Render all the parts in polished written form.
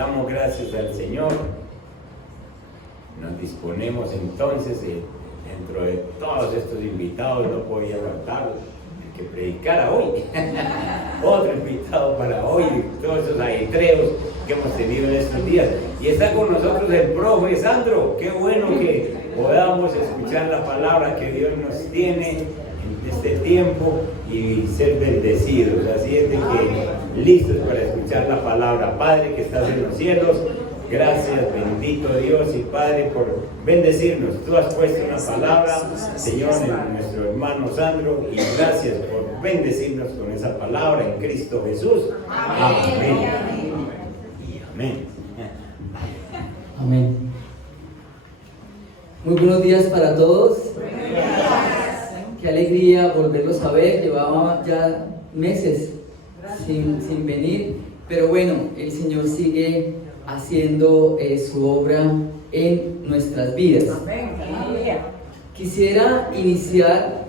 Damos gracias al Señor. Nos disponemos entonces, dentro de todos estos invitados, no podía faltar el que predicara hoy. Otro invitado para hoy, todos esos ajetreos que hemos tenido en estos días. Y está con nosotros el profe Sandro. Qué bueno que podamos escuchar la palabra que Dios nos tiene en este tiempo y ser bendecidos. Así es de que listos para escuchar la palabra. Padre que estás en los cielos, gracias, bendito Dios y Padre, por bendecirnos. Tú has puesto una palabra, Señor, en nuestro hermano Sandro, y gracias por bendecirnos con esa palabra en Cristo Jesús. Amén. Amén. Amén. Muy buenos días para todos. Qué alegría volverlos a ver. Llevaba ya meses sin venir, pero bueno, el Señor sigue haciendo su obra en nuestras vidas. Quisiera iniciar,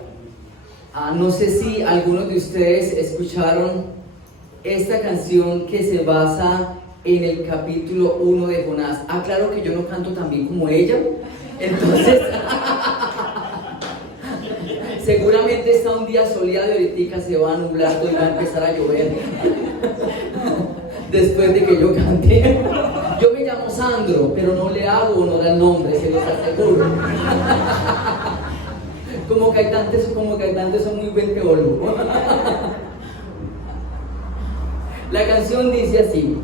no sé si algunos de ustedes escucharon esta canción que se basa en el capítulo 1 de Jonás. Claro que yo no canto tan bien como ella, entonces seguramente está un día soleado y ahorita se va a nublar y va a empezar a llover después de que yo cante. Yo me llamo Sandro, pero no le hago honor al nombre, se los aseguro. Como cantantes son muy buen teólogo. La canción dice así: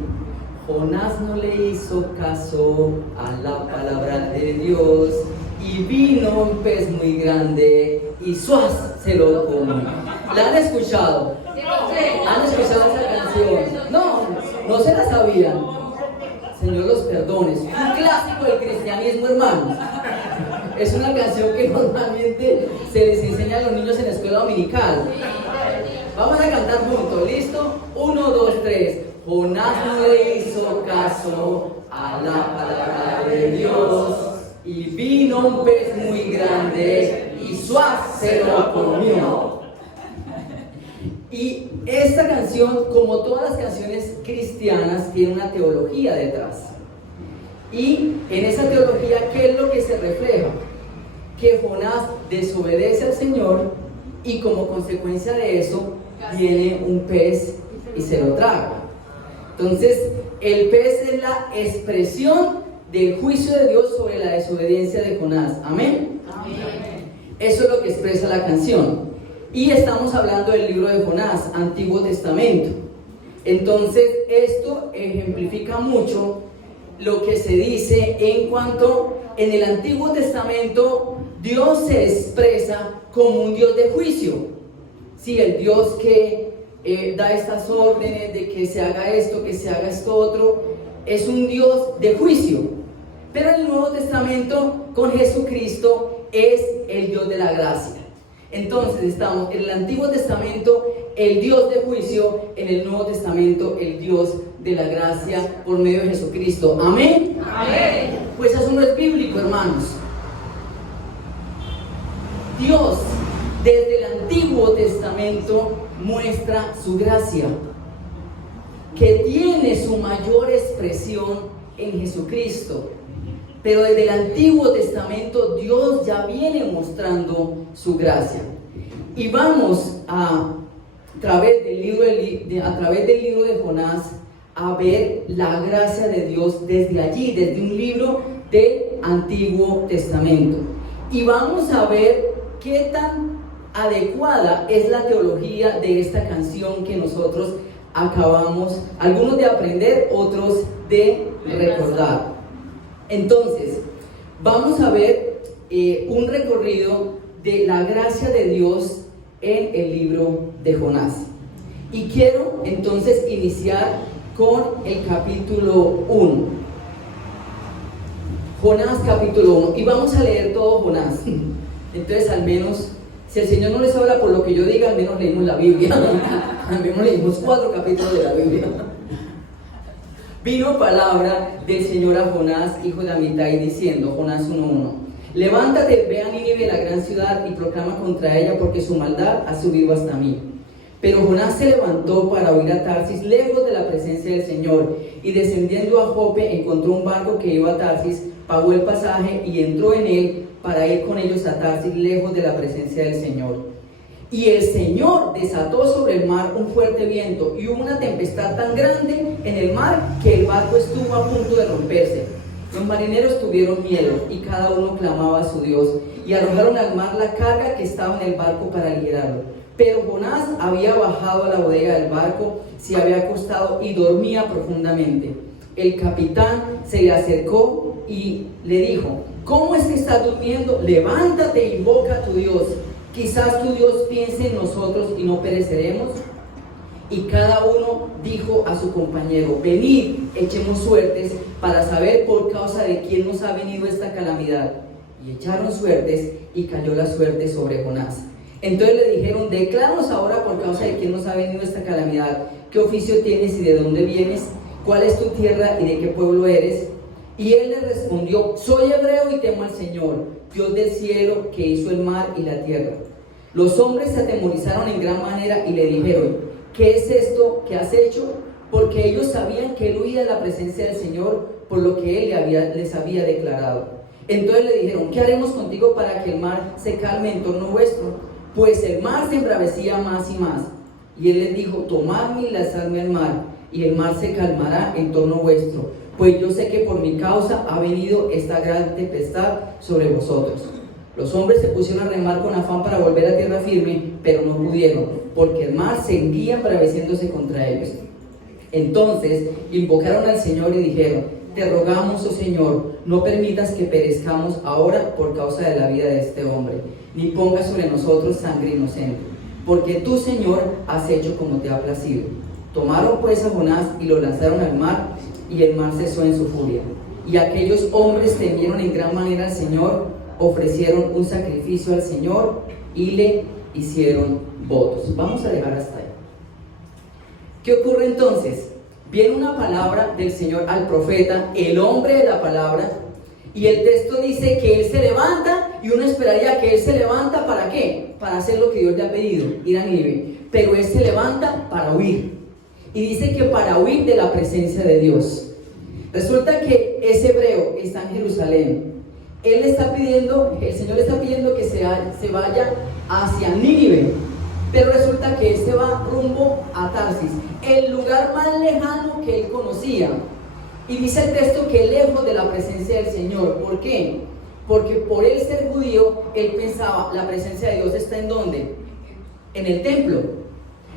Jonás no le hizo caso a la palabra de Dios, y vino un pez muy grande y ¡suas! Se lo comió. ¿La han escuchado? ¿Han escuchado esa canción? No se la sabían. Señor los perdone. Es un clásico del cristianismo, hermanos. Es una canción que normalmente se les enseña a los niños en la escuela dominical. Vamos a cantar juntos, ¿listo? 1, 2, 3. Jonás no le hizo caso a la palabra de Dios, y vino un pez muy grande y ¡suaz! Se lo comió. Y esta canción, como todas las canciones cristianas, tiene una teología detrás. Y en esa teología, ¿qué es lo que se refleja? Que Jonás desobedece al Señor y como consecuencia de eso viene un pez y se lo traga. Entonces, el pez es la expresión del juicio de Dios sobre la desobediencia de Jonás. ¿Amén? Amén. Eso es lo que expresa la canción. Y estamos hablando del libro de Jonás, Antiguo Testamento. Entonces, esto ejemplifica mucho lo que se dice en cuanto en el Antiguo Testamento Dios se expresa como un Dios de juicio. Sí, el Dios que da estas órdenes de que se haga esto, que se haga esto otro, es un Dios de juicio. Pero en el Nuevo Testamento, con Jesucristo, es el Dios de la gracia. Entonces estamos en el Antiguo Testamento, el Dios de juicio; en el Nuevo Testamento, el Dios de la gracia por medio de Jesucristo. ¿Amén? Amén. Pues eso no es bíblico, hermanos. Dios, desde el Antiguo Testamento, muestra su gracia, que tiene su mayor expresión en Jesucristo. Pero desde el Antiguo Testamento Dios ya viene mostrando su gracia. Y vamos a través del libro de Jonás a ver la gracia de Dios desde allí, desde un libro del Antiguo Testamento. Y vamos a ver qué tan adecuada es la teología de esta canción que nosotros acabamos, algunos de aprender, otros de recordar. Entonces, vamos a ver un recorrido de la gracia de Dios en el libro de Jonás. Y quiero entonces iniciar con el capítulo 1. Jonás capítulo 1. Y vamos a leer todo Jonás. Entonces, al menos, si el Señor no les habla por lo que yo diga, al menos leímos la Biblia. Al menos leímos 4 capítulos de la Biblia. Vino palabra del Señor a Jonás, hijo de Amitai, diciendo, Jonás 1:1: Levántate, ve a Nínive, la gran ciudad, y proclama contra ella, porque su maldad ha subido hasta mí. Pero Jonás se levantó para huir a Tarsis, lejos de la presencia del Señor, y descendiendo a Jope encontró un barco que iba a Tarsis, pagó el pasaje y entró en él para ir con ellos a Tarsis, lejos de la presencia del Señor. Y el Señor desató sobre el mar un fuerte viento y hubo una tempestad tan grande en el mar que el barco estuvo a punto de romperse. Los marineros tuvieron miedo y cada uno clamaba a su Dios y arrojaron al mar la carga que estaba en el barco para liberarlo. Pero Jonás había bajado a la bodega del barco, se había acostado y dormía profundamente. El capitán se le acercó y le dijo: ¿cómo es que estás durmiendo? Levántate e invoca a tu Dios. Quizás tu Dios piense en nosotros y no pereceremos. Y cada uno dijo a su compañero: venid, echemos suertes para saber por causa de quién nos ha venido esta calamidad. Y echaron suertes y cayó la suerte sobre Jonás. Entonces le dijeron: decláranos ahora por causa de quién nos ha venido esta calamidad. ¿Qué oficio tienes y de dónde vienes? ¿Cuál es tu tierra y de qué pueblo eres? Y él le respondió: soy hebreo y temo al Señor, Dios del cielo, que hizo el mar y la tierra. Los hombres se atemorizaron en gran manera y le dijeron: ¿qué es esto que has hecho? Porque ellos sabían que él huía de la presencia del Señor por lo que él les había declarado. Entonces le dijeron: ¿qué haremos contigo para que el mar se calme en torno vuestro? Pues el mar se embravecía más y más. Y él les dijo: tomadme y lanzadme al mar, y el mar se calmará en torno vuestro, pues yo sé que por mi causa ha venido esta gran tempestad sobre vosotros. Los hombres se pusieron a remar con afán para volver a tierra firme, pero no pudieron, porque el mar seguía embraveciéndose contra ellos. Entonces invocaron al Señor y dijeron: te rogamos, oh Señor, no permitas que perezcamos ahora por causa de la vida de este hombre, ni pongas sobre nosotros sangre inocente, porque tú, Señor, has hecho como te ha placido. Tomaron pues a Jonás y lo lanzaron al mar, y el mar cesó en su furia. Y aquellos hombres temieron en gran manera al Señor, ofrecieron un sacrificio al Señor y le hicieron votos. Vamos a dejar hasta ahí. ¿Qué ocurre entonces? Viene una palabra del Señor al profeta, el hombre de la palabra, y el texto dice que él se levanta, y uno esperaría que él se levanta ¿para qué? Para hacer lo que Dios le ha pedido, ir a Nínive. Pero él se levanta para huir, y dice que para huir de la presencia de Dios. Resulta que ese hebreo está en Jerusalén. Él está pidiendo, el Señor le está pidiendo que se vaya hacia Nínive, pero resulta que él se va rumbo a Tarsis, el lugar más lejano que él conocía. Y dice el texto que lejos de la presencia del Señor. ¿Por qué? Porque por él ser judío, él pensaba: la presencia de Dios está ¿en dónde? En el templo.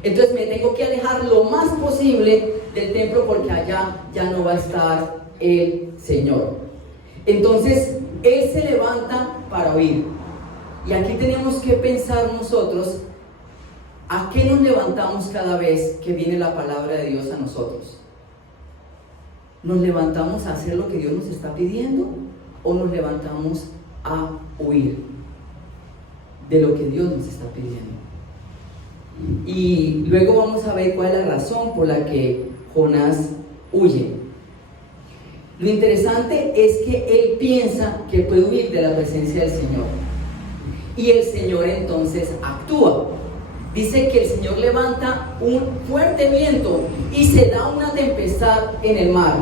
Entonces me tengo que alejar lo más posible del templo, porque allá ya no va a estar el Señor. Entonces él se levanta para huir. Y aquí tenemos que pensar nosotros: ¿a qué nos levantamos cada vez que viene la palabra de Dios a nosotros? ¿Nos levantamos a hacer lo que Dios nos está pidiendo, o nos levantamos a huir de lo que Dios nos está pidiendo? Y luego vamos a ver cuál es la razón por la que Jonás huye. Lo interesante es que él piensa que puede huir de la presencia del Señor, y el Señor entonces actúa. Dice que el Señor levanta un fuerte viento y se da una tempestad en el mar.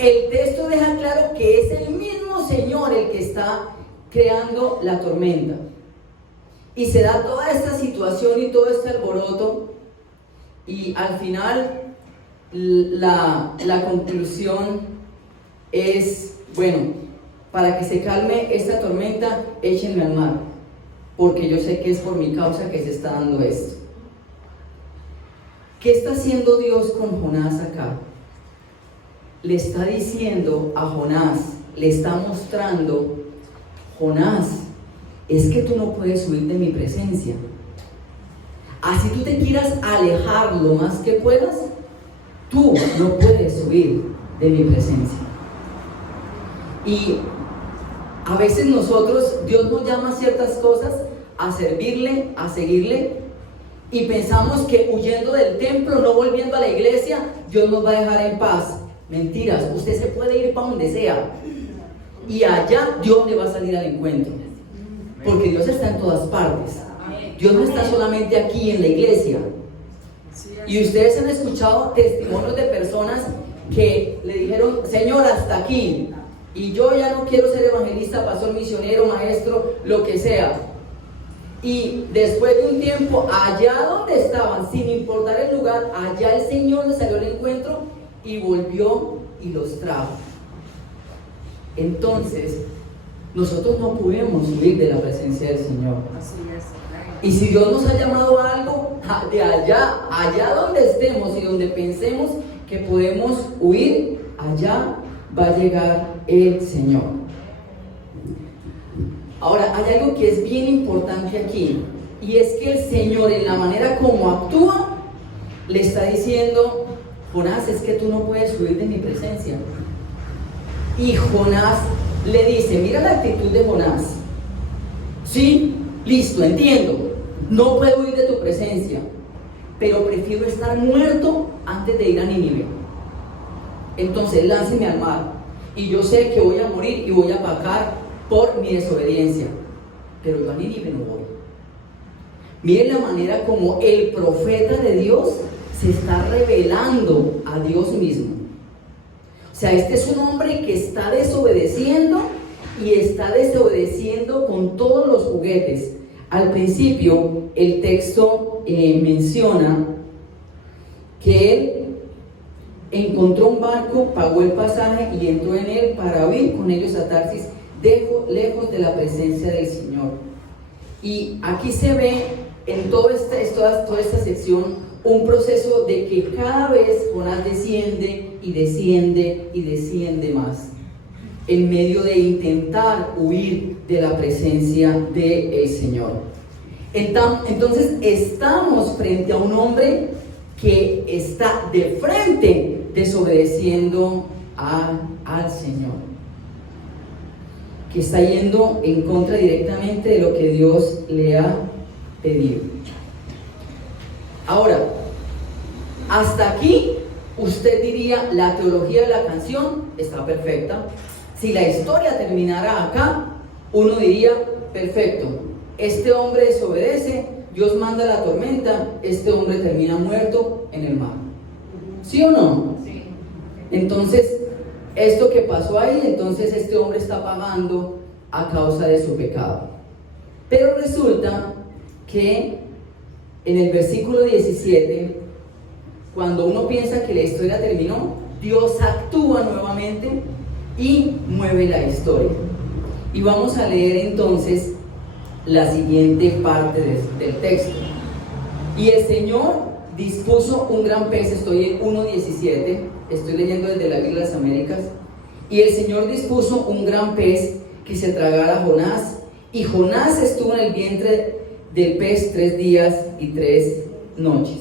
El texto deja claro que es el mismo Señor el que está creando la tormenta. Y se da toda esta situación y todo este alboroto, y al final la conclusión es: bueno, para que se calme esta tormenta, échenme al mar, porque yo sé que es por mi causa que se está dando esto. ¿Qué está haciendo Dios con Jonás acá? Le está diciendo a Jonás, le está mostrando: Jonás, es que tú no puedes huir de mi presencia. Así tú te quieras alejar lo más que puedas, tú no puedes huir de mi presencia. Y a veces nosotros, Dios nos llama a ciertas cosas, a servirle, a seguirle, y pensamos que huyendo del templo, no volviendo a la iglesia, Dios nos va a dejar en paz. Mentiras, usted se puede ir para donde sea, y allá Dios le va a salir al encuentro, porque Dios está en todas partes. Dios no está solamente aquí en la iglesia, Y ustedes han escuchado testimonios de personas que le dijeron: Señor, hasta aquí, y yo ya no quiero ser evangelista, pastor, misionero, maestro, lo que sea. Y después de un tiempo, allá donde estaban, sin importar el lugar, allá el Señor les salió al encuentro y volvió y los trajo. Entonces, nosotros no podemos huir de la presencia del Señor. Así es. Y si Dios nos ha llamado a algo, de allá donde estemos y donde pensemos que podemos huir, allá va a llegar el Señor. Ahora, hay algo que es bien importante aquí, y es que el Señor, en la manera como actúa, le está diciendo: Jonás, es que tú no puedes huir de mi presencia. Y Jonás le dice: mira la actitud de Jonás. Sí, listo, entiendo, no puedo huir de tu presencia, pero prefiero estar muerto antes de ir a Nínive. Entonces lánceme al mar, y yo sé que voy a morir y voy a pagar por mi desobediencia, pero yo a Nínive no voy. Miren la manera como el profeta de Dios se está revelando a Dios mismo. O sea, este es un hombre que está desobedeciendo, y está desobedeciendo con todos los juguetes. Al principio el texto menciona que él encontró un barco, pagó el pasaje y entró en él para huir con ellos a Tarsis, lejos de la presencia del Señor. Y aquí se ve en toda esta sección un proceso de que cada vez Jonás desciende y desciende y desciende más, en medio de intentar huir de la presencia del Señor. Entonces estamos frente a un hombre que está de frente desobedeciendo al Señor, que está yendo en contra directamente de lo que Dios le ha pedido. Ahora, hasta aquí usted diría: la teología de la canción está perfecta. Si la historia terminara acá, uno diría: perfecto, este hombre desobedece, Dios manda la tormenta, este hombre termina muerto en el mar. ¿Sí o no? Sí. Entonces, esto que pasó ahí, entonces este hombre está pagando a causa de su pecado. Pero resulta que en el versículo 17, cuando uno piensa que la historia terminó, Dios actúa nuevamente y mueve la historia. Y vamos a leer entonces la siguiente parte del texto. Y el Señor dispuso un gran pez, estoy en 1:17, estoy leyendo desde la Biblia de las Américas. Y el Señor dispuso un gran pez que se tragara a Jonás, y Jonás estuvo en el vientre del pez 3 días y 3 noches.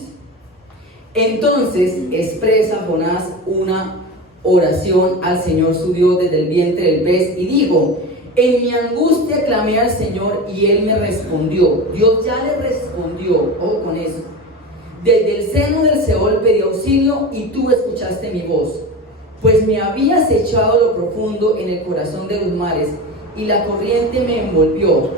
Entonces expresa Jonás una oración al Señor su Dios desde el vientre del pez, y dijo: en mi angustia clamé al Señor y Él me respondió. Dios ya le respondió, ojo con eso. Desde el seno del Seol pedí auxilio y tú escuchaste mi voz, pues me habías echado a lo profundo en el corazón de los mares, y la corriente me envolvió.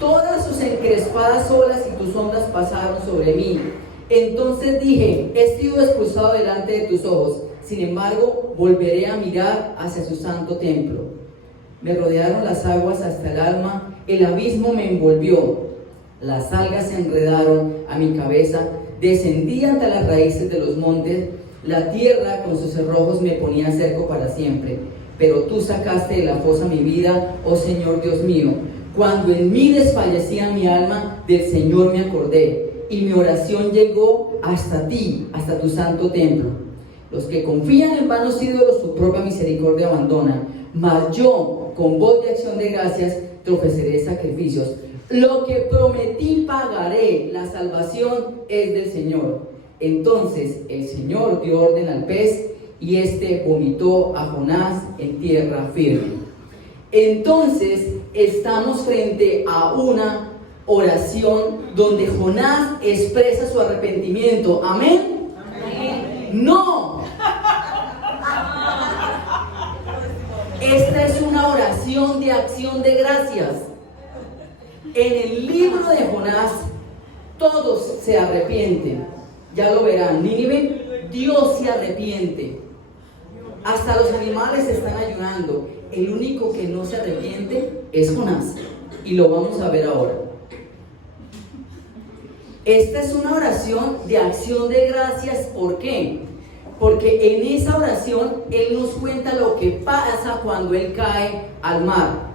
Todas sus encrespadas olas y tus ondas pasaron sobre mí. Entonces dije: he sido expulsado delante de tus ojos, sin embargo volveré a mirar hacia su santo templo. Me rodearon las aguas hasta el alma, el abismo me envolvió, las algas se enredaron a mi cabeza, descendí hasta las raíces de los montes, la tierra con sus cerrojos me ponía cerco para siempre. Pero tú sacaste de la fosa mi vida, oh Señor Dios mío. Cuando en mí desfallecía mi alma, del Señor me acordé, y mi oración llegó hasta ti, hasta tu santo templo. Los que confían en vanos ídolos su propia misericordia abandonan, mas yo, con voz de acción de gracias, te ofreceré sacrificios. Lo que prometí pagaré, la salvación es del Señor. Entonces el Señor dio orden al pez, y éste vomitó a Jonás en tierra firme. Entonces estamos frente a una oración donde Jonás expresa su arrepentimiento. ¿Amén? Amén. No. Esta es una oración de acción de gracias. En el libro de Jonás todos se arrepienten. ya lo verán, Nínive, Dios se arrepiente. Hasta los animales están ayunando. El único que no se arrepiente es Jonás. Y lo vamos a ver ahora. Esta es una oración de acción de gracias. ¿Por qué? Porque en esa oración Él nos cuenta lo que pasa cuando Él cae al mar.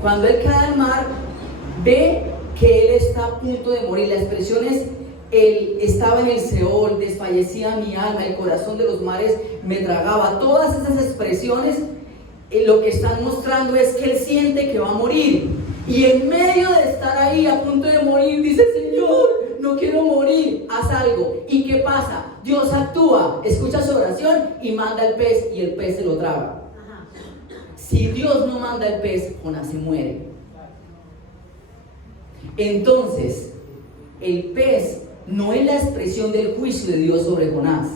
Cuando Él cae al mar, ve que Él está a punto de morir. La expresión es: Él estaba en el Seol, desfallecía mi alma, el corazón de los mares me tragaba. Todas esas expresiones lo que están mostrando es que Él siente que va a morir. Y en medio de estar ahí a punto de morir, dice: Señor, no quiero morir, haz algo. ¿Y qué pasa? Dios actúa, escucha su oración y manda el pez, y el pez se lo traga. Si Dios no manda el pez, Jonás se muere. Entonces, el pez no es la expresión del juicio de Dios sobre Jonás.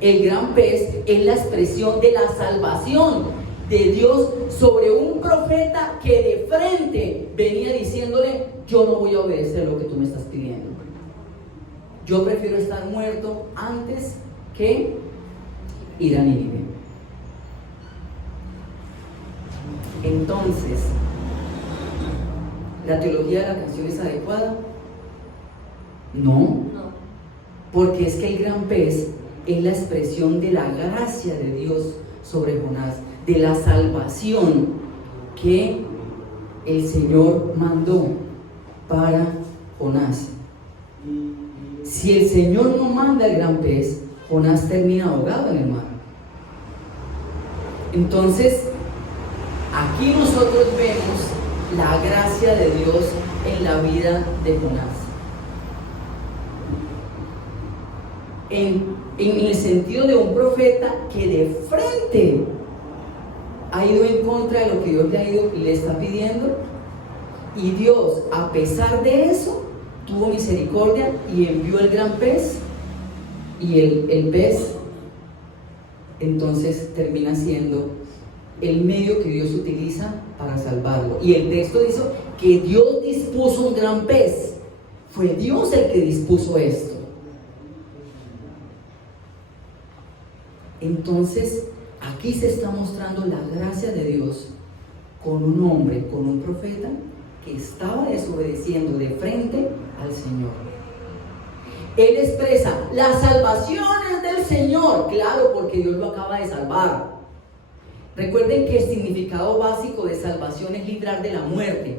El gran pez es la expresión de la salvación de Dios sobre un profeta que de frente venía diciéndole: yo no voy a obedecer lo que tú me estás pidiendo. Yo prefiero estar muerto antes que ir a Nínive. Entonces, ¿la teología de la canción es adecuada? No, porque es que el gran pez es la expresión de la gracia de Dios sobre Jonás, de la salvación que el Señor mandó para Jonás. Si el Señor no manda el gran pez, Jonás termina ahogado en el mar. Entonces, aquí nosotros vemos la gracia de Dios en la vida de Jonás. En el sentido de un profeta que de frente ha ido en contra de lo que Dios le está pidiendo, y Dios, a pesar de eso, tuvo misericordia y envió el gran pez, y el pez entonces termina siendo el medio que Dios utiliza para salvarlo. Y el texto dice que Dios dispuso un gran pez. Fue Dios el que dispuso esto. Entonces, aquí se está mostrando la gracia de Dios con un hombre, con un profeta que estaba desobedeciendo de frente al Señor. Él expresa: las salvaciones del Señor, claro, porque Dios lo acaba de salvar. Recuerden que el significado básico de salvación es librar de la muerte.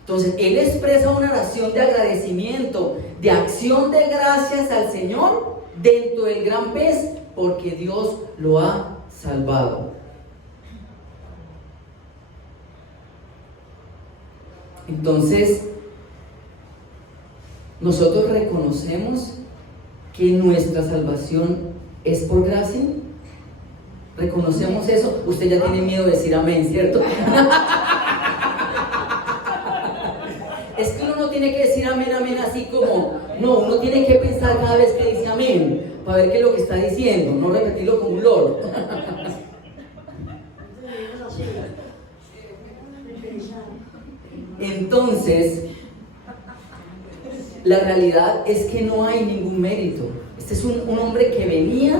Entonces, él expresa una oración de agradecimiento, de acción de gracias al Señor dentro del gran pez, porque Dios lo ha salvado. Entonces, nosotros reconocemos que nuestra salvación es por gracia. ¿Reconocemos eso? Usted ya tiene miedo de decir amén, ¿cierto? Es que uno no tiene que decir amén, amén así como... No, uno tiene que pensar cada vez que dice amén, para ver qué es lo que está diciendo, no repetirlo como un loro. Entonces, la realidad es que no hay ningún mérito. Este es un hombre que venía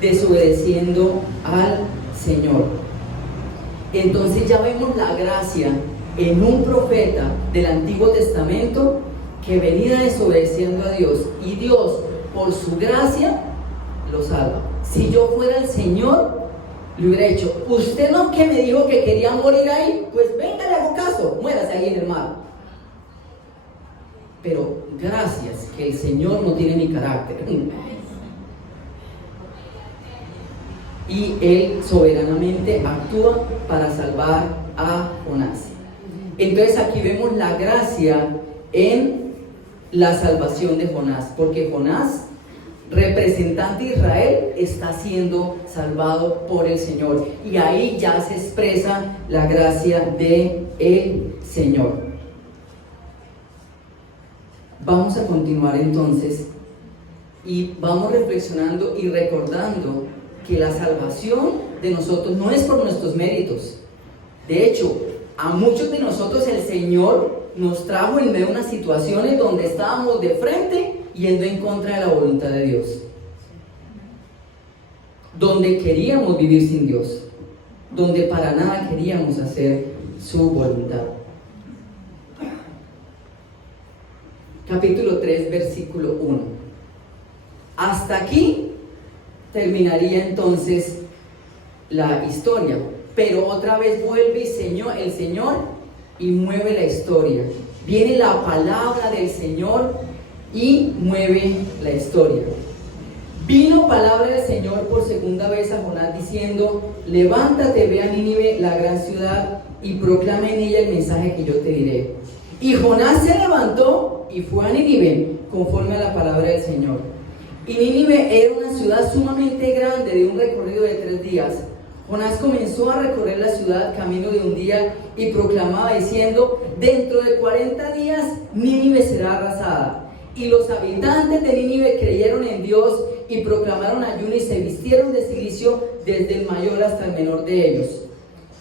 desobedeciendo al Señor. Entonces ya vemos la gracia en un profeta del Antiguo Testamento que venía desobedeciendo a Dios, y Dios, por su gracia, lo salva. Si yo fuera el Señor, le hubiera dicho: usted no que me dijo que quería morir ahí, pues venga, le hago caso, muérase ahí en el mar. Pero gracias que el Señor no tiene mi carácter, y Él soberanamente actúa para salvar a Jonás. Entonces aquí vemos la gracia en la salvación de Jonás, porque Jonás, representante de Israel, está siendo salvado por el Señor, y ahí ya se expresa la gracia de el Señor. Vamos a continuar entonces y vamos reflexionando y recordando que la salvación de nosotros no es por nuestros méritos. De hecho, a muchos de nosotros el Señor nos trajo en medio de unas situaciones donde estábamos de frente yendo en contra de la voluntad de Dios, donde queríamos vivir sin Dios, donde para nada queríamos hacer su voluntad. Capítulo 3, versículo 1. Hasta aquí terminaría entonces la historia, pero otra vez vuelve el Señor y mueve la historia. Viene la palabra del Señor y mueve la historia. Vino palabra del Señor por segunda vez a Jonás diciendo: levántate, ve a Nínive, la gran ciudad, y proclama en ella el mensaje que yo te diré. Y Jonás se levantó y fue a Nínive conforme a la palabra del Señor. Y Nínive era una ciudad sumamente grande, de un recorrido de 3 días. Jonás comenzó a recorrer la ciudad camino de un día y proclamaba diciendo: dentro de 40 días Nínive será arrasada. Y los habitantes de Nínive creyeron en Dios y proclamaron ayuno y se vistieron de cilicio desde el mayor hasta el menor de ellos.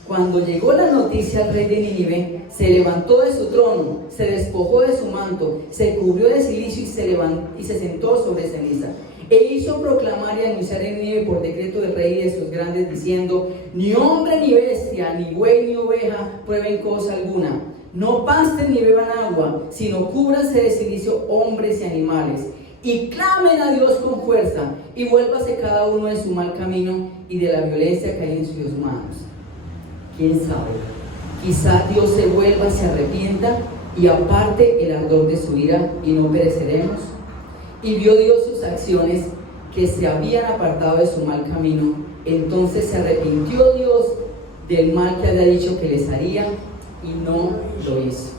Cuando llegó la noticia al rey de Nínive, se levantó de su trono, se despojó de su manto, se cubrió de cilicio y se sentó sobre ceniza. E hizo proclamar y anunciar en Nínive por decreto del rey y de sus grandes, diciendo: ni hombre ni bestia, ni buey ni oveja prueben cosa alguna. No pasten ni beban agua, sino cúbranse de cilicio hombres y animales. Y clamen a Dios con fuerza, y vuélvase cada uno de su mal camino y de la violencia que hay en sus manos. ¿Quién sabe? Quizá Dios se vuelva, se arrepienta y aparte el ardor de su ira y no pereceremos. Y vio Dios sus acciones, que se habían apartado de su mal camino. Entonces se arrepintió Dios del mal que había dicho que les haría y no lo hizo.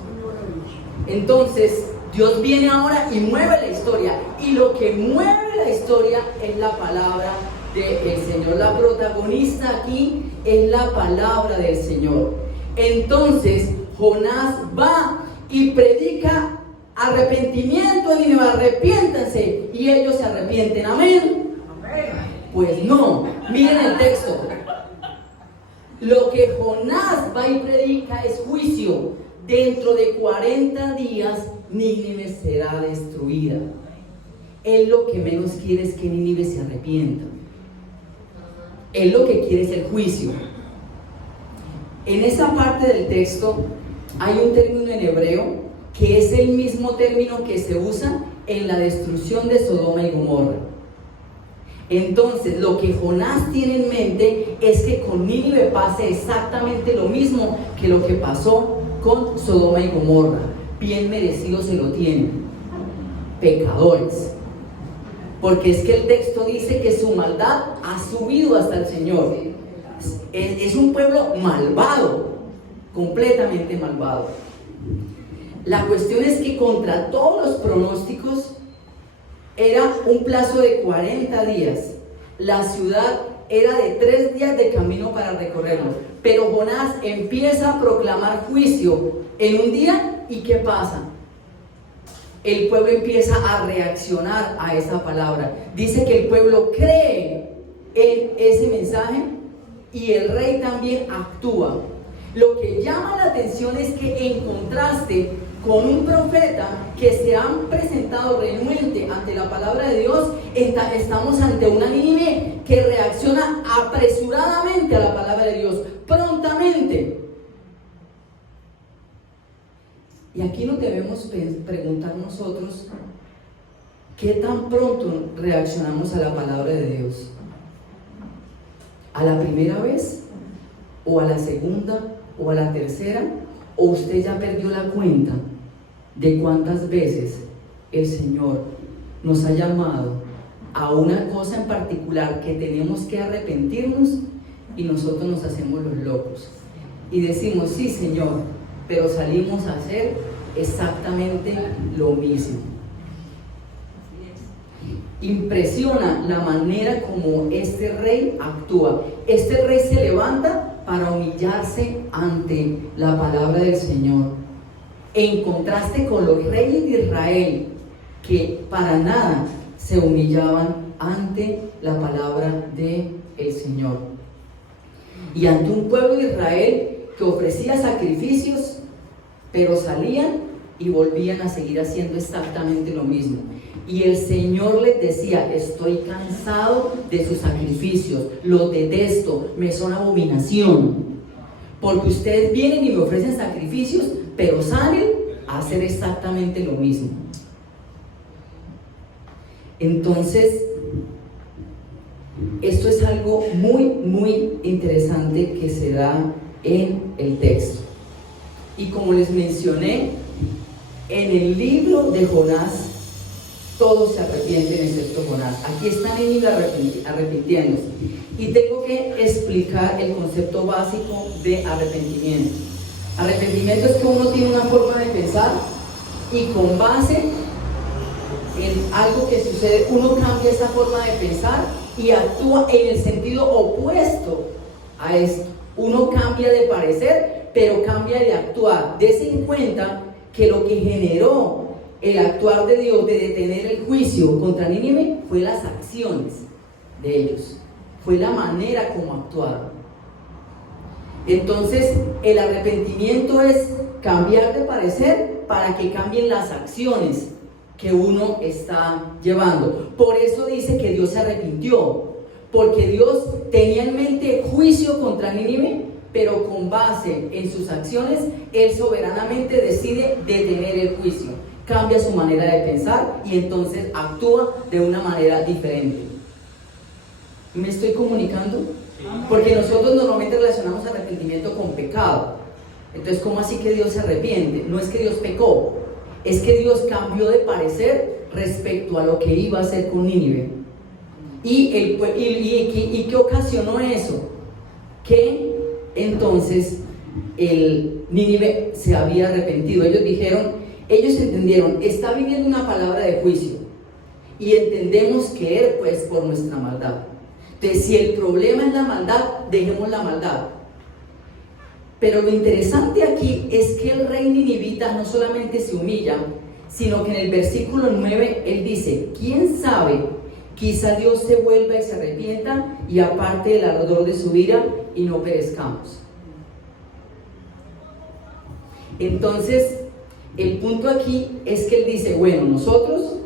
Entonces Dios viene ahora y mueve la historia, y lo que mueve la historia es la palabra del Señor. La protagonista aquí es la palabra del Señor. Entonces Jonás va y predica arrepentimiento en Nínive: arrepiéntanse, y ellos se arrepienten. Amén. Pues no, miren el texto. Lo que Jonás va y predica es juicio. Dentro de 40 días Nínive será destruida. Él lo que menos quiere es que Nínive se arrepienta. Él lo que quiere es el juicio. En esa parte del texto hay un término en hebreo que es el mismo término que se usa en la destrucción de Sodoma y Gomorra. Entonces, lo que Jonás tiene en mente es que con Nínive pase exactamente lo mismo que lo que pasó con Sodoma y Gomorra. Bien merecido se lo tienen, pecadores. Porque es que el texto dice que su maldad ha subido hasta el Señor. Es un pueblo malvado, completamente malvado. La cuestión es que contra todos los pronósticos era un plazo de 40 días. La ciudad era de 3 días de camino para recorrerlo. Pero Jonás empieza a proclamar juicio en un día, ¿y qué pasa? El pueblo empieza a reaccionar a esa palabra. Dice que el pueblo cree en ese mensaje y el rey también actúa. Lo que llama la atención es que en contraste con un profeta que se han presentado renuente ante la palabra de Dios, estamos ante una Nínive que reacciona apresuradamente a la palabra de Dios, prontamente. Y aquí nos debemos preguntar nosotros: ¿qué tan pronto reaccionamos a la palabra de Dios? ¿A la primera vez? ¿O a la segunda? ¿O a la tercera? ¿O usted ya perdió la cuenta de cuántas veces el Señor nos ha llamado a una cosa en particular que tenemos que arrepentirnos y nosotros nos hacemos los locos y decimos: sí, Señor, pero salimos a hacer exactamente lo mismo? Impresiona la manera como este rey actúa. Este rey se levanta para humillarse ante la palabra del Señor, en contraste con los reyes de Israel, que para nada se humillaban ante la palabra del Señor. Y ante un pueblo de Israel que ofrecía sacrificios, pero salían y volvían a seguir haciendo exactamente lo mismo. Y el Señor les decía: estoy cansado de sus sacrificios, los detesto, me son abominación. Porque ustedes vienen y me ofrecen sacrificios, pero salen a hacer exactamente lo mismo. Entonces, esto es algo muy, muy interesante que se da en el texto. Y como les mencioné, en el libro de Jonás, todos se arrepienten excepto Jonás. Aquí está Nínive arrepintiéndose. Y tengo que explicar el concepto básico de arrepentimiento. Arrepentimiento es que uno tiene una forma de pensar y con base en algo que sucede, uno cambia esa forma de pensar y actúa en el sentido opuesto a esto. Uno cambia de parecer, pero cambia de actuar. Dese en cuenta que lo que generó el actuar de Dios de detener el juicio contra Nínive fue las acciones de ellos, fue la manera como actuaron. Entonces, el arrepentimiento es cambiar de parecer para que cambien las acciones que uno está llevando. Por eso dice que Dios se arrepintió, porque Dios tenía en mente juicio contra Nínive, pero con base en sus acciones, Él soberanamente decide detener el juicio, cambia su manera de pensar y entonces actúa de una manera diferente. ¿Me estoy comunicando? Porque nosotros normalmente relacionamos arrepentimiento con pecado. Entonces, ¿cómo así que Dios se arrepiente? No es que Dios pecó, es que Dios cambió de parecer respecto a lo que iba a hacer con Nínive. ¿Y qué ocasionó eso? Que entonces el Nínive se había arrepentido. Ellos entendieron, está viniendo una palabra de juicio y entendemos que es pues por nuestra maldad. Entonces, si el problema es la maldad, dejemos la maldad. Pero lo interesante aquí es que el rey ninivita no solamente se humilla, sino que en el versículo 9 él dice: ¿quién sabe? Quizá Dios se vuelva y se arrepienta y aparte el ardor de su ira y no perezcamos. Entonces, el punto aquí es que él dice: bueno, nosotros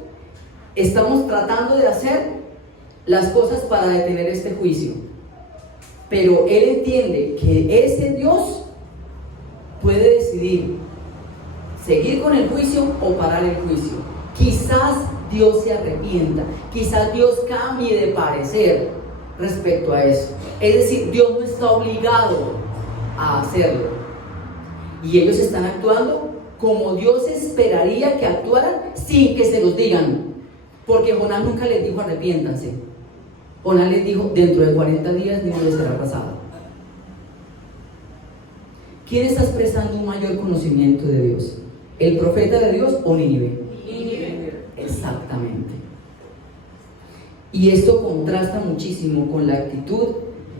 estamos tratando de hacer las cosas para detener este juicio, pero él entiende que ese Dios puede decidir seguir con el juicio o parar el juicio. Quizás Dios se arrepienta, quizás Dios cambie de parecer respecto a eso. Es decir, Dios no está obligado a hacerlo. Y ellos están actuando como Dios esperaría que actuaran sin que se los digan. Porque Jonás nunca les dijo arrepiéntanse. Jonás les dijo: dentro de 40 días Nínive será pasado. ¿Quién está expresando un mayor conocimiento de Dios? ¿El profeta de Dios o Nínive? Nínive. Exactamente. Y esto contrasta muchísimo con la actitud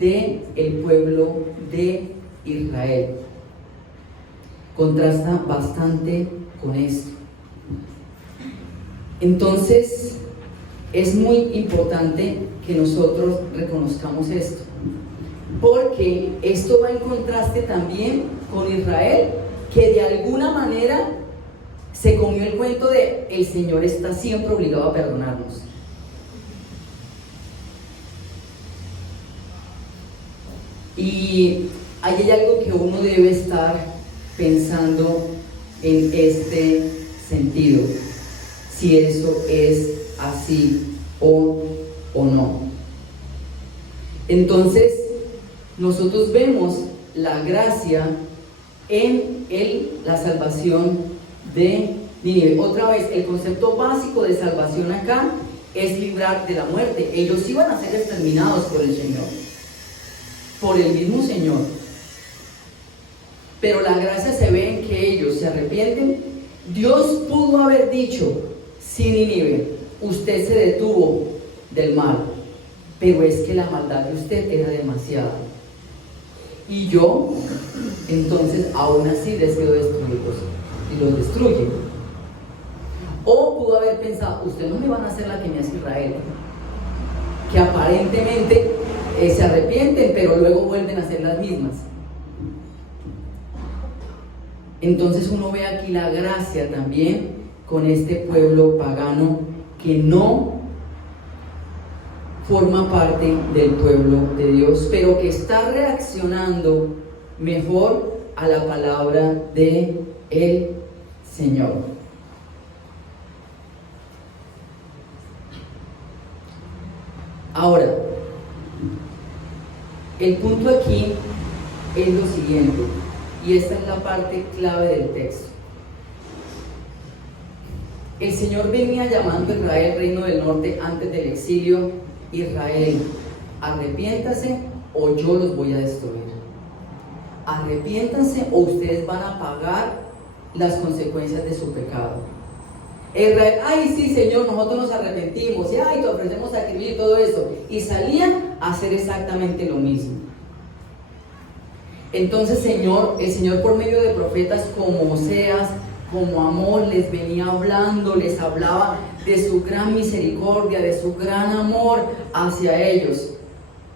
del pueblo de Israel. Contrasta bastante con esto. Entonces, es muy importante que nosotros reconozcamos esto, porque esto va en contraste también con Israel, que de alguna manera se comió el cuento de el Señor está siempre obligado a perdonarnos. Y ahí hay algo que uno debe estar pensando en este sentido, si eso es así o no. Entonces, nosotros vemos la gracia en la salvación de Nínive. Otra vez, el concepto básico de salvación acá es librar de la muerte. Ellos iban a ser exterminados por el Señor, por el mismo Señor. Pero la gracia se ve en que ellos se arrepienten. Dios pudo haber dicho: sí, Nínive, usted se detuvo del mal, pero es que la maldad de usted era demasiada. Y yo, entonces, aún así deseo destruirlos. Y los destruye. O pudo haber pensado: ustedes no me van a hacer la que me hace Israel, que aparentemente se arrepienten, pero luego vuelven a hacer las mismas. Entonces uno ve aquí la gracia también con este pueblo pagano que no forma parte del pueblo de Dios, pero que está reaccionando mejor a la palabra de el Señor. Ahora, el punto aquí es lo siguiente, y esta es la parte clave del texto. El Señor venía llamando a Israel, reino del norte, antes del exilio. Israel, arrepiéntase o yo los voy a destruir. Arrepiéntanse o ustedes van a pagar las consecuencias de su pecado. Israel, ay sí Señor, nosotros nos arrepentimos, y ay, te ofrecemos sacrificio y todo eso, y salían a hacer exactamente lo mismo. Entonces el Señor por medio de profetas como Oseas, como Amós, les venía hablando, les hablaba de su gran misericordia, de su gran amor hacia ellos,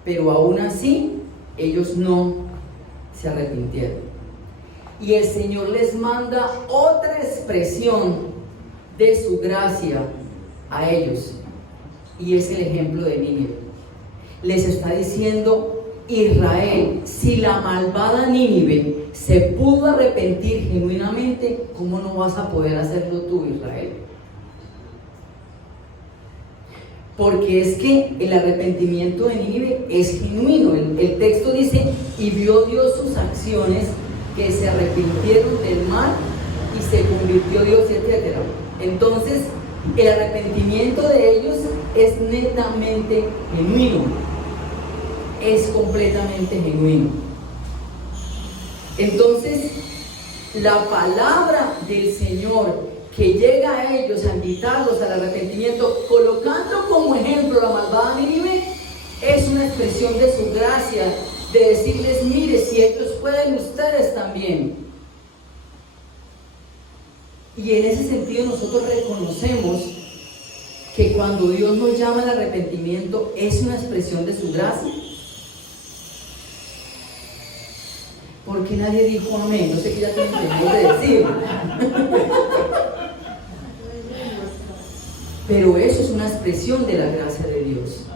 pero aún así ellos no se arrepintieron. Y el Señor les manda otra expresión de su gracia a ellos, y es el ejemplo de Nínive. Les está diciendo: Israel, si la malvada Nínive se pudo arrepentir genuinamente, ¿cómo no vas a poder hacerlo tú, Israel? Porque es que el arrepentimiento de Nínive es genuino. El texto dice: y vio Dios sus acciones, que se arrepintieron del mal y se convirtió Dios, etc. Entonces, el arrepentimiento de ellos es netamente genuino, es completamente genuino. Entonces, la palabra del Señor que llega a ellos a invitarlos al arrepentimiento, colocando como ejemplo la malvada Nínive, es una expresión de su gracia, de decirles: mire, si ellos pueden, ustedes también. Y en ese sentido nosotros reconocemos que cuando Dios nos llama al arrepentimiento es una expresión de su gracia. ¿Por qué nadie dijo amén? No sé qué ya te entendí de decir. Pero eso es una expresión de la gracia de Dios.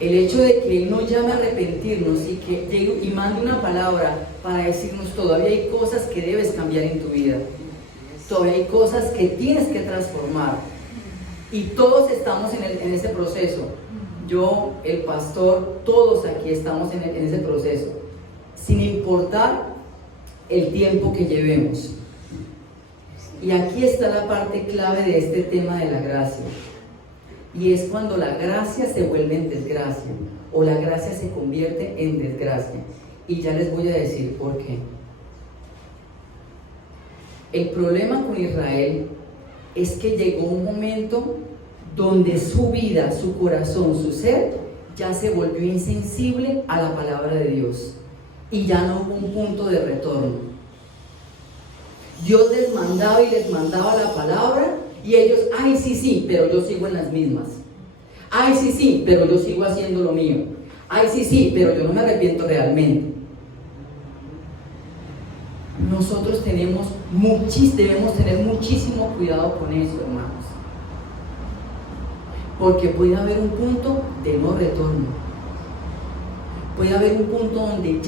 El hecho de que Él nos llame a arrepentirnos y que llegue y mande una palabra para decirnos: todavía hay cosas que debes cambiar en tu vida, todavía hay cosas que tienes que transformar, y todos estamos en ese proceso. Yo, el pastor, todos aquí estamos en ese proceso, sin importar el tiempo que llevemos. Y aquí está la parte clave de este tema de la gracia. Y es cuando la gracia se vuelve en desgracia, o la gracia se convierte en desgracia. Y ya les voy a decir por qué. El problema con Israel es que llegó un momento donde su vida, su corazón, su ser, ya se volvió insensible a la palabra de Dios. Y ya no hubo un punto de retorno. Dios les mandaba y les mandaba la palabra, y ellos: ay, sí, pero yo sigo en las mismas. Ay, sí, pero yo sigo haciendo lo mío. Ay, sí, pero yo no me arrepiento realmente. Nosotros debemos tener muchísimo cuidado con eso, hermanos. Porque puede haber un punto de no retorno. Puede haber un punto donde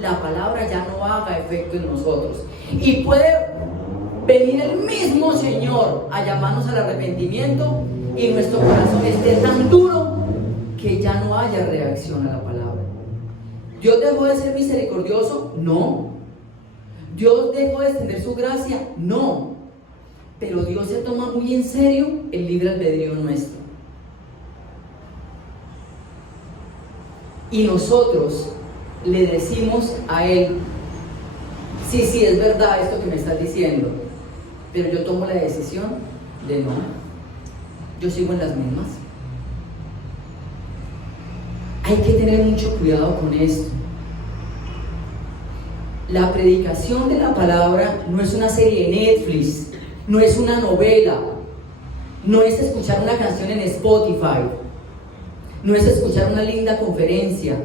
la palabra ya no haga efecto en nosotros. Y puede venir el mismo Señor a llamarnos al arrepentimiento, y nuestro corazón esté tan duro que ya no haya reacción a la palabra. ¿Dios dejó de ser misericordioso? No. ¿Dios dejó de extender su gracia? No. Pero Dios se toma muy en serio el libre albedrío nuestro. Y nosotros le decimos a Él: sí, es verdad esto que me estás diciendo, pero yo tomo la decisión de no. Yo sigo en las mismas. Hay que tener mucho cuidado con esto. La predicación de la palabra no es una serie de Netflix, no es una novela, no es escuchar una canción en Spotify, no es escuchar una linda conferencia.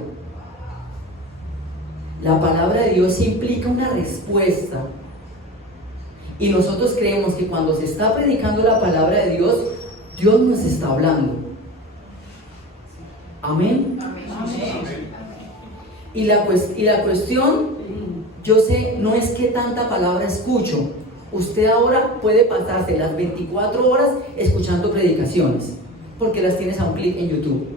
La palabra de Dios implica una respuesta. Y nosotros creemos que cuando se está predicando la palabra de Dios, Dios nos está hablando. Amén. Y la cuestión, yo sé, no es que tanta palabra escucho. Usted ahora puede pasarse las 24 horas escuchando predicaciones, porque las tienes a un clic en YouTube.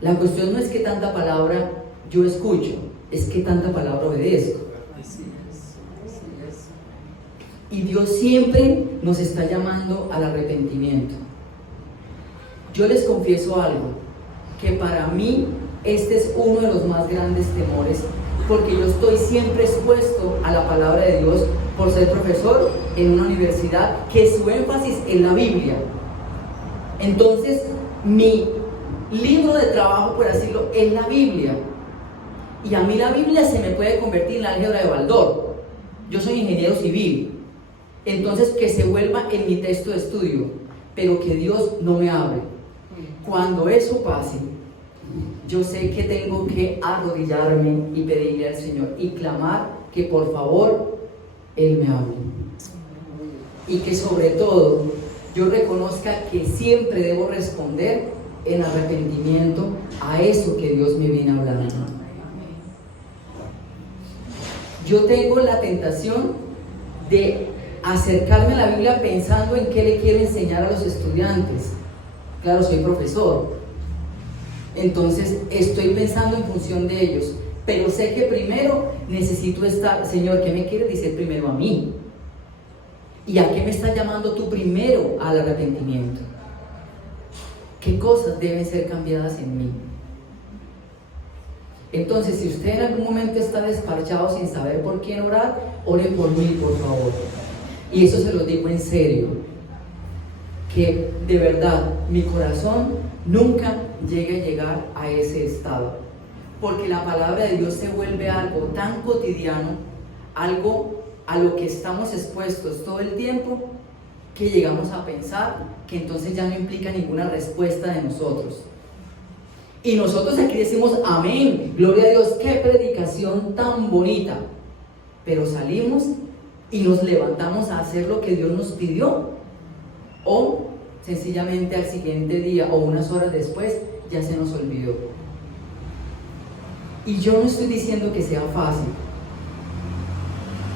La cuestión no es que tanta palabra yo escucho, es que tanta palabra obedezco. Y Dios siempre nos está llamando al arrepentimiento. Yo les confieso algo, que para mí este es uno de los más grandes temores, porque yo estoy siempre expuesto a la palabra de Dios por ser profesor en una universidad que su énfasis es la Biblia. Entonces, mi libro de trabajo, por decirlo, es la Biblia. Y a mí la Biblia se me puede convertir en la álgebra de Baldor. Yo soy ingeniero civil. Entonces, que se vuelva en mi texto de estudio, pero que Dios no me hable. Cuando eso pase, yo sé que tengo que arrodillarme y pedirle al Señor y clamar que por favor Él me hable. Y que sobre todo yo reconozca que siempre debo responder en arrepentimiento a eso que Dios me viene hablando. Yo tengo la tentación de acercarme a la Biblia pensando en qué le quiero enseñar a los estudiantes. Claro, soy profesor, entonces estoy pensando en función de ellos, pero sé que primero necesito estar, Señor, ¿qué me quieres decir primero a mí? ¿Y a qué me estás llamando tú primero al arrepentimiento? ¿Qué cosas deben ser cambiadas en mí? Entonces, si usted en algún momento está desparchado sin saber por quién orar, ore por mí, por favor. Y eso se lo digo en serio, que de verdad mi corazón nunca llegue a llegar a ese estado, porque la palabra de Dios se vuelve algo tan cotidiano, algo a lo que estamos expuestos todo el tiempo, que llegamos a pensar que entonces ya no implica ninguna respuesta de nosotros. Y nosotros aquí decimos amén, gloria a Dios, qué predicación tan bonita, pero salimos y nos levantamos a hacer lo que Dios nos pidió, o sencillamente al siguiente día o unas horas después ya se nos olvidó. Y yo no estoy diciendo que sea fácil,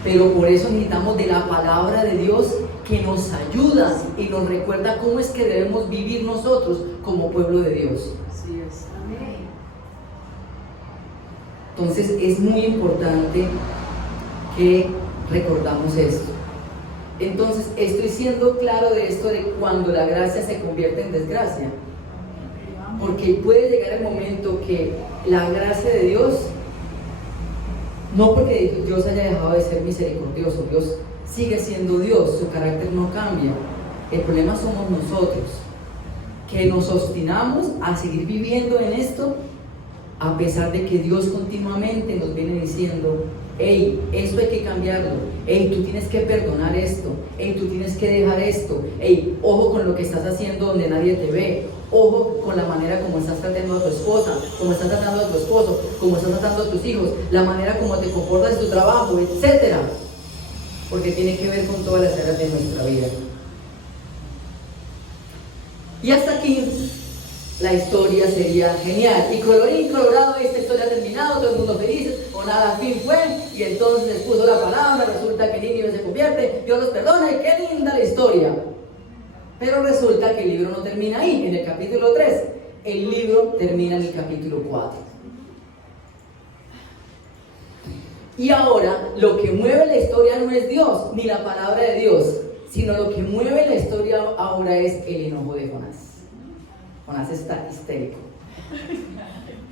pero por eso necesitamos de la palabra de Dios que nos ayuda y nos recuerda cómo es que debemos vivir nosotros como pueblo de Dios. Así es. Amén. Entonces es muy importante que recordamos esto. Entonces estoy siendo claro de esto de cuando la gracia se convierte en desgracia, porque puede llegar el momento que la gracia de Dios, no porque Dios haya dejado de ser misericordioso, Dios sigue siendo Dios, su carácter no cambia. El problema somos nosotros, que nos obstinamos a seguir viviendo en esto, a pesar de que Dios continuamente nos viene diciendo: hey, esto hay que cambiarlo, hey, tú tienes que perdonar esto, hey, tú tienes que dejar esto, hey, ojo con lo que estás haciendo donde nadie te ve, ojo con la manera como estás tratando a tu esposa, como estás tratando a tu esposo, como estás tratando a tus hijos, la manera como te comportas en tu trabajo, etcétera, porque tiene que ver con todas las áreas de nuestra vida. Y hasta aquí la historia sería genial, y colorín colorado, esta historia ha terminado, todo el mundo feliz, o nada, fin fue, y entonces expuso la palabra, resulta que Nínive se convierte, Dios los perdona, y qué linda la historia. Pero resulta que el libro no termina ahí, en el capítulo 3, el libro termina en el capítulo 4. Y ahora, lo que mueve la historia no es Dios, ni la palabra de Dios, sino lo que mueve la historia ahora es el enojo de Jonás. Jonás está histérico.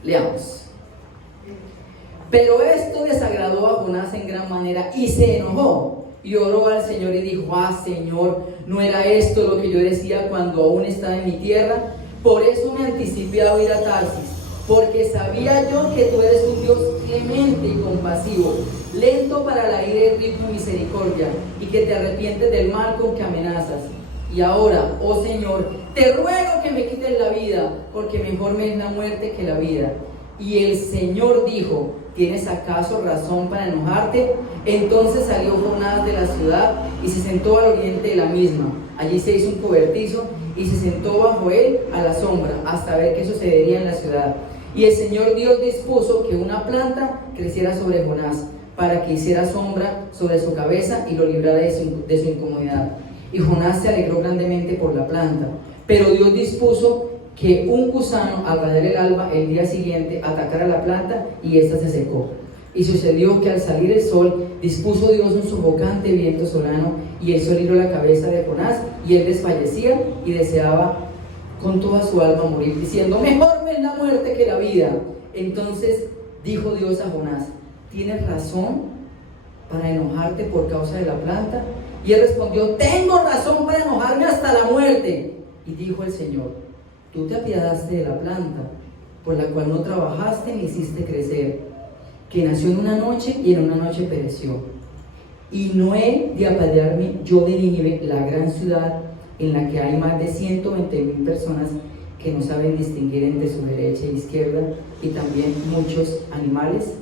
Leamos. Pero esto desagradó a Jonás en gran manera y se enojó y oró al Señor y dijo: ah, Señor, ¿no era esto lo que yo decía cuando aún estaba en mi tierra? Por eso me anticipé a ir a Tarsis, porque sabía yo que tú eres un Dios clemente y compasivo, lento para la ira y rico en misericordia, y que te arrepientes del mal con que amenazas. Y ahora, oh Señor, te ruego que me quites la vida, porque mejor me es la muerte que la vida. Y el Señor dijo: ¿Tienes acaso razón para enojarte? Entonces salió Jonás de la ciudad y se sentó al oriente de la misma. Allí se hizo un cobertizo y se sentó bajo él a la sombra hasta ver qué sucedería en la ciudad. Y el Señor Dios dispuso que una planta creciera sobre Jonás para que hiciera sombra sobre su cabeza y lo librara de su incomodidad. Y Jonás se alegró grandemente por la planta. Pero Dios dispuso que un gusano al rayar el alba el día siguiente atacara la planta y ésta se secó. Y sucedió que al salir el sol dispuso Dios un sofocante viento solano y el sol hirió la cabeza de Jonás y él desfallecía y deseaba con toda su alma morir, diciendo: mejor me es la muerte que la vida. Entonces dijo Dios a Jonás: ¿tienes razón para enojarte por causa de la planta? Y él respondió: tengo razón para enojarme hasta la muerte. Y dijo el Señor: tú te apiadaste de la planta, por la cual no trabajaste ni hiciste crecer, que nació en una noche y en una noche pereció. Y no he de apiadarme yo de Nínive, la gran ciudad, en la que hay más de 120,000 personas que no saben distinguir entre su derecha e izquierda, y también muchos animales.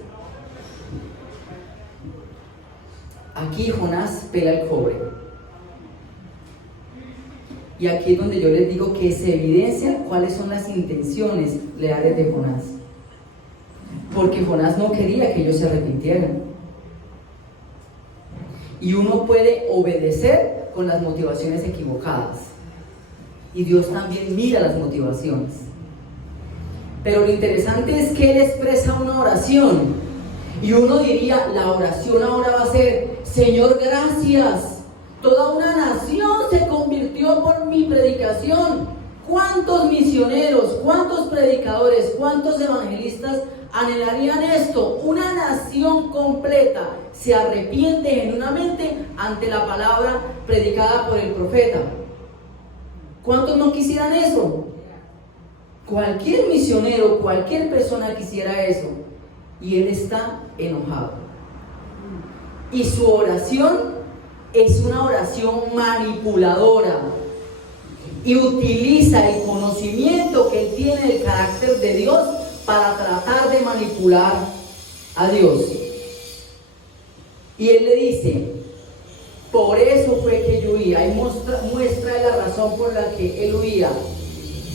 Aquí Jonás pela el cobre. Y aquí es donde yo les digo que se evidencia cuáles son las intenciones leales de Jonás. Porque Jonás no quería que ellos se arrepintieran. Y uno puede obedecer con las motivaciones equivocadas. Y Dios también mira las motivaciones. Pero lo interesante es que Él expresa una oración. Y uno diría, la oración ahora va a ser: Señor, gracias. Toda una nación se convirtió por mi predicación. ¿Cuántos misioneros, cuántos predicadores, cuántos evangelistas anhelarían esto? Una nación completa se arrepiente genuinamente ante la palabra predicada por el profeta. ¿Cuántos no quisieran eso? Cualquier misionero, cualquier persona quisiera eso. Y él está enojado. Y su oración es una oración manipuladora. Y utiliza el conocimiento que él tiene del carácter de Dios para tratar de manipular a Dios. Y él le dice: por eso fue que yo huía. Y muestra la razón por la que él huía.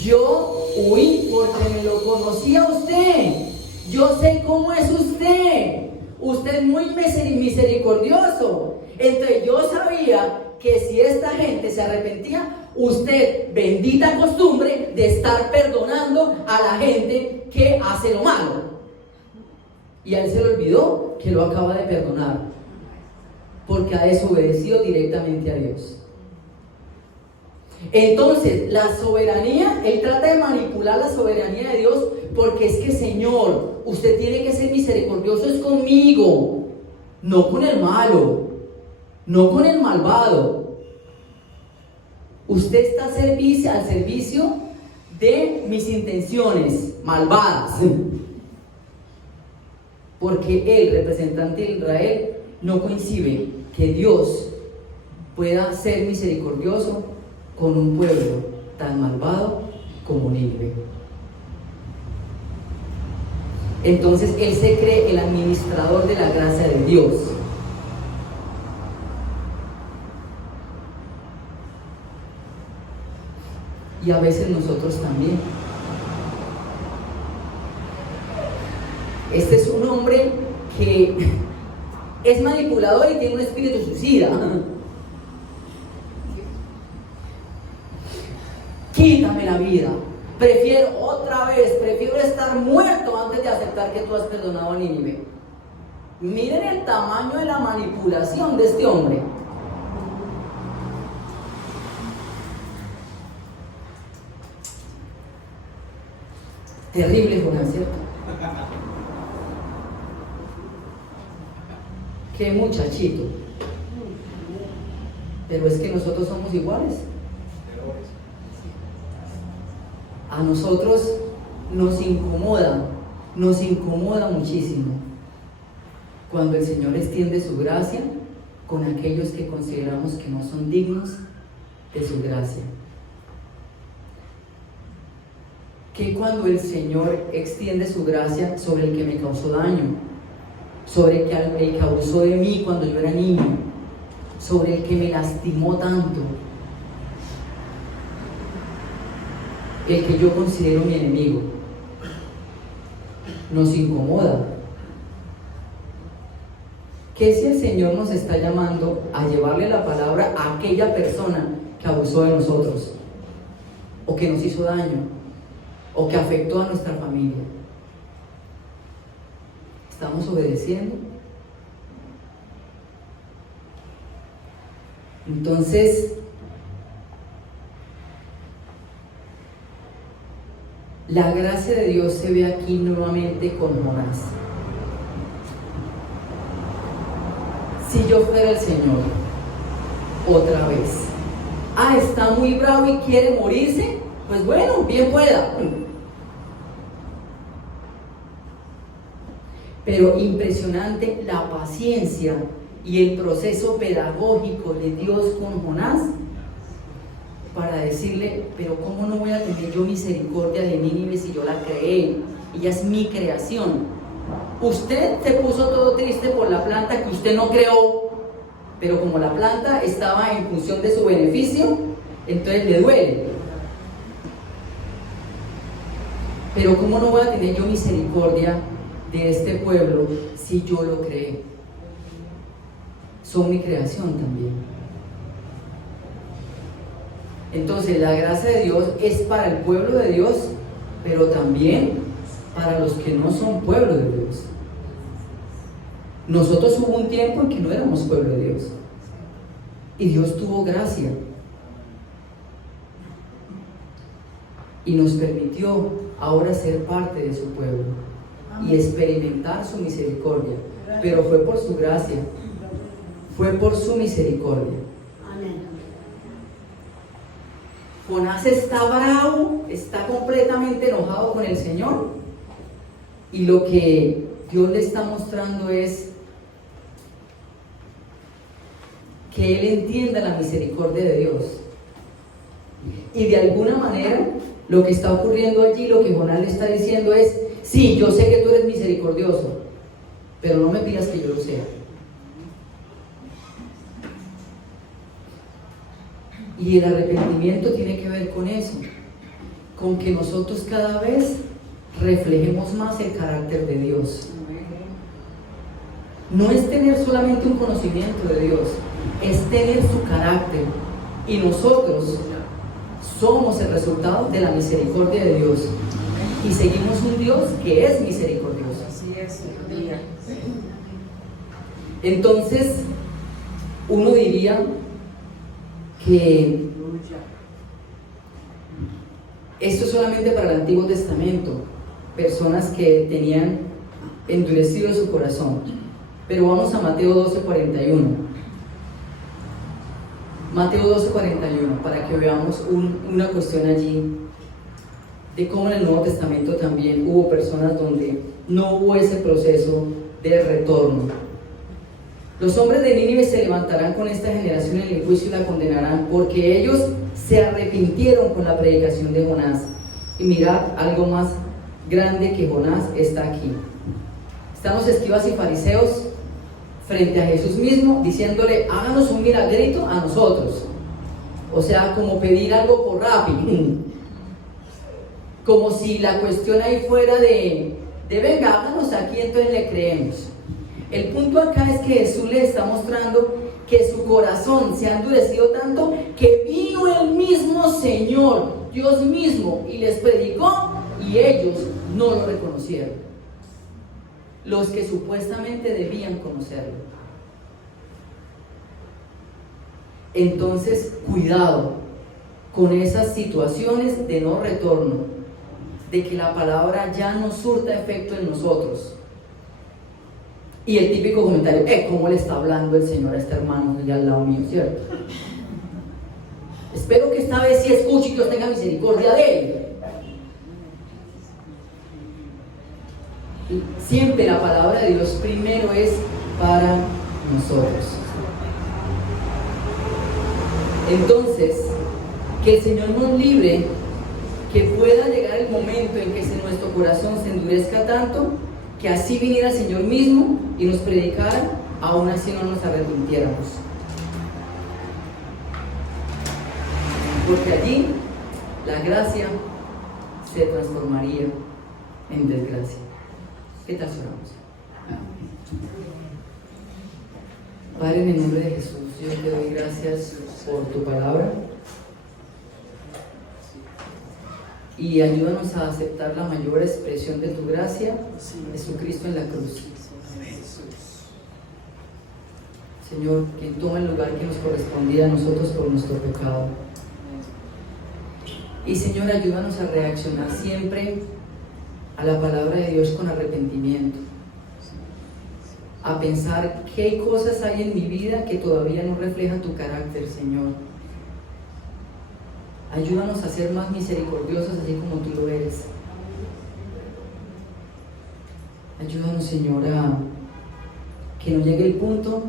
Yo huí porque me lo conocía usted. Yo sé cómo es usted. Usted es muy misericordioso. Entonces yo sabía que si esta gente se arrepentía, usted, bendita costumbre de estar perdonando a la gente que hace lo malo. Y a él se le olvidó que lo acaba de perdonar, porque ha desobedecido directamente a Dios. Entonces, la soberanía, él trata de manipular la soberanía de Dios, porque es que: Señor, usted tiene que ser misericordioso es conmigo, no con el malo, no con el malvado. Usted está al servicio de mis intenciones malvadas. Porque el representante de Israel no concibe que Dios pueda ser misericordioso con un pueblo tan malvado como Nínive. Entonces él se cree el administrador de la gracia de Dios. Y a veces nosotros también. Este es un hombre que es manipulador y tiene un espíritu suicida. Quítame la vida. Prefiero estar muerto antes de aceptar que tú has perdonado a Nínive. Miren el tamaño de la manipulación de este hombre. Terrible Jonás, ¿cierto? Qué muchachito. Pero es que nosotros somos iguales. A nosotros nos incomoda muchísimo cuando el Señor extiende su gracia con aquellos que consideramos que no son dignos de su gracia. Que cuando el Señor extiende su gracia sobre el que me causó daño, sobre el que abusó de mí cuando yo era niño, sobre el que me lastimó tanto, el que yo considero mi enemigo. Nos incomoda. ¿Qué si el Señor nos está llamando a llevarle la palabra a aquella persona que abusó de nosotros, o que nos hizo daño, o que afectó a nuestra familia? ¿Estamos obedeciendo? Entonces, la gracia de Dios se ve aquí nuevamente con Jonás. Si yo fuera el Señor, otra vez, está muy bravo y quiere morirse, pues bueno, bien pueda. Pero impresionante la paciencia y el proceso pedagógico de Dios con Jonás para decirle, pero ¿cómo no voy a tener yo misericordia de Nínive si yo la creé? Ella es mi creación. Usted se puso todo triste por la planta que usted no creó, pero como la planta estaba en función de su beneficio, entonces le duele. Pero ¿cómo no voy a tener yo misericordia de este pueblo si yo lo creé? Son mi creación también. Entonces la gracia de Dios es para el pueblo de Dios, pero también para los que no son pueblo de Dios. Nosotros hubo un tiempo en que no éramos pueblo de Dios y Dios tuvo gracia y nos permitió ahora ser parte de su pueblo y experimentar su misericordia, pero fue por su gracia, fue por su misericordia. Jonás está bravo, está completamente enojado con el Señor, y lo que Dios le está mostrando es que él entienda la misericordia de Dios. Y de alguna manera lo que está ocurriendo allí, lo que Jonás le está diciendo es: sí, yo sé que tú eres misericordioso, pero no me pidas que yo lo sea. Y el arrepentimiento tiene que ver con eso, con que nosotros cada vez reflejemos más el carácter de Dios. No es tener solamente un conocimiento de Dios, es tener su carácter. Y nosotros somos el resultado de la misericordia de Dios. Y seguimos un Dios que es misericordioso. Así es, entonces, uno diría que esto es solamente para el Antiguo Testamento, personas que tenían endurecido su corazón. Pero vamos a Mateo 12:41. Mateo 12:41, para que veamos una cuestión allí de cómo en el Nuevo Testamento también hubo personas donde no hubo ese proceso de retorno. Los hombres de Nínive se levantarán con esta generación en el juicio y la condenarán, porque ellos se arrepintieron con la predicación de Jonás. Y mirad, algo más grande que Jonás está aquí. Están los escribas y fariseos frente a Jesús mismo, diciéndole: háganos un milagrito a nosotros. O sea, como pedir algo por rápido, como si la cuestión ahí fuera de venga, háganos aquí, entonces le creemos. El punto acá es que Jesús les está mostrando que su corazón se ha endurecido tanto que vino el mismo Señor, Dios mismo, y les predicó, y ellos no lo reconocieron, los que supuestamente debían conocerlo. Entonces, cuidado con esas situaciones de no retorno, de que la palabra ya no surta efecto en nosotros. Y el típico comentario: ¿cómo le está hablando el Señor a este hermano allá al lado mío, cierto? Espero que esta vez sí escuche y Dios tenga misericordia de él. Siempre la palabra de Dios primero es para nosotros. Entonces, que el Señor nos libre, que pueda llegar el momento en que nuestro corazón se endurezca tanto que así viniera el Señor mismo y nos predicara, aún así no nos arrepintiéramos. Porque allí la gracia se transformaría en desgracia. ¿Qué tal oramos? Padre, en el nombre de Jesús, yo te doy gracias por tu palabra y ayúdanos a aceptar la mayor expresión de tu gracia, Jesucristo en la cruz. Señor, quien toma el lugar que nos correspondía a nosotros por nuestro pecado. Y Señor, ayúdanos a reaccionar siempre a la palabra de Dios con arrepentimiento, a pensar qué cosas hay en mi vida que todavía no reflejan tu carácter, Señor. Ayúdanos a ser más misericordiosos así como tú lo eres. Ayúdanos, Señor, a que no llegue el punto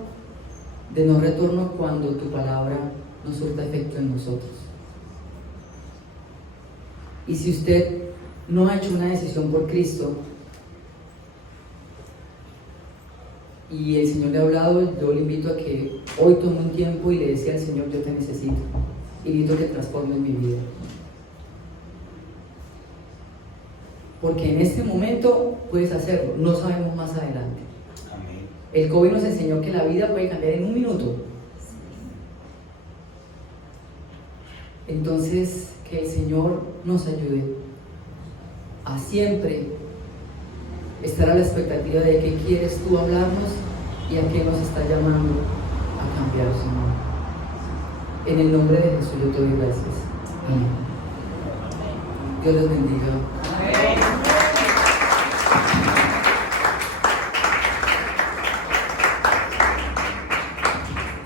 de no retorno cuando tu palabra no surta efecto en nosotros. Y si usted no ha hecho una decisión por Cristo y el Señor le ha hablado, yo le invito a que hoy tome un tiempo y le decía al Señor: yo te necesito y necesito que transformes mi vida, porque en este momento puedes hacerlo, no sabemos más adelante. Amén. El COVID nos enseñó que la vida puede cambiar en un minuto. Entonces, que el Señor nos ayude a siempre estar a la expectativa de qué quieres tú hablarnos y a qué nos está llamando a cambiar, Señor. En el nombre de Jesús yo te doy gracias. Amén. Dios les bendiga.